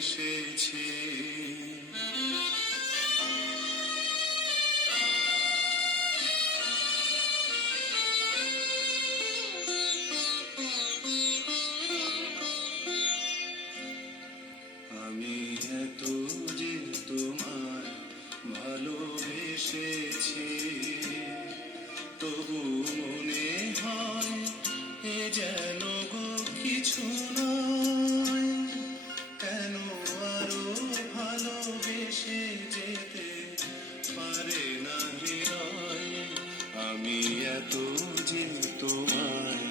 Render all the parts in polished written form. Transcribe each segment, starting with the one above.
এসেছে। আমি এত যে তোমায় ভালোবেসেছি, তবু মনে হয় এ যেন গো কিছু নয়। কেন আরো ভালোবেসে যেতে পারে না হৃদয়? আমি এত যে তোমায়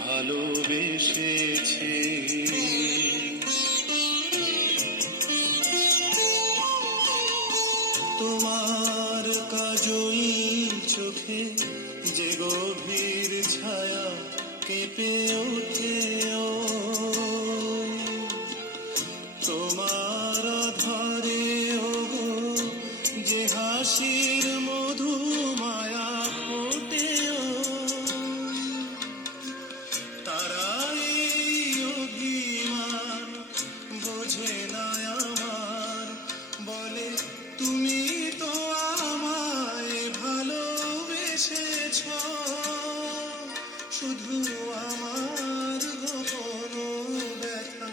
ভালোবেসেছি। তোমার কাজই চোখে যে গভীর ছায়া কেঁপে ওঠে, তোমার আধারে ওগো যে হাসির মধু মায়া ফোটে, তারাই অভিমান বোঝে না আমার, বলে তুমি তো আমায় ভালোবেসেছ। শুধু আমার গোপন ব্যথা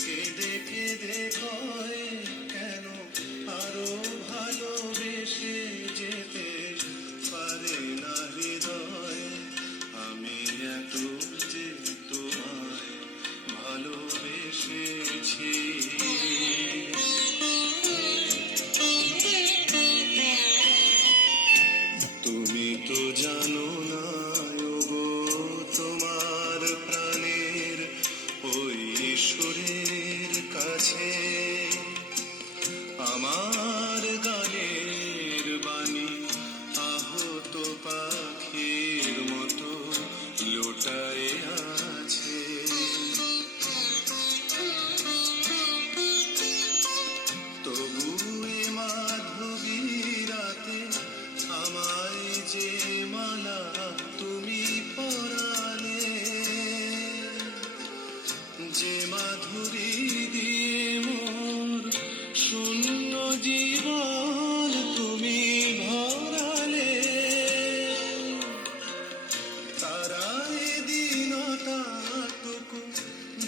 কেঁদে কেঁদে কয়, কেন আরো ভালোবেসে যেতে পারে না হৃদয়? আমি এত যে তোমায় ভালোবেসেছি। তুমি তো জানো না ওগো, তোমার প্রাণের ওই সুরের কাছে আমার গানের বাণী আহত পাখির মতো লোটায়ে আছে। তবু এ মাধবী রাতে আমায় যে মালা তুমি পরালে, যে মাধুরী দিয়ে মোর শূন্য জীবন তুমি ভরালে, তারা এ দিনটাটুকু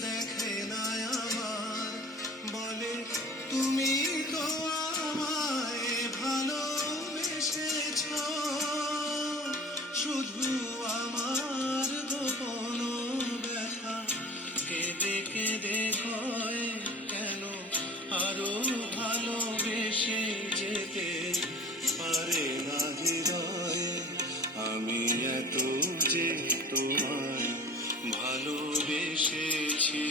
দেখে না আমার, বলে তুমি তো আমায় ভালোবেসেছ। শুধু আমার গোপন ব্যথা কেঁদে কেঁদে কয়, কেন আরো ভালোবেসে যেতে পারে না হৃদয়? আমি এত যে তোমায় ভালোবেসেছি।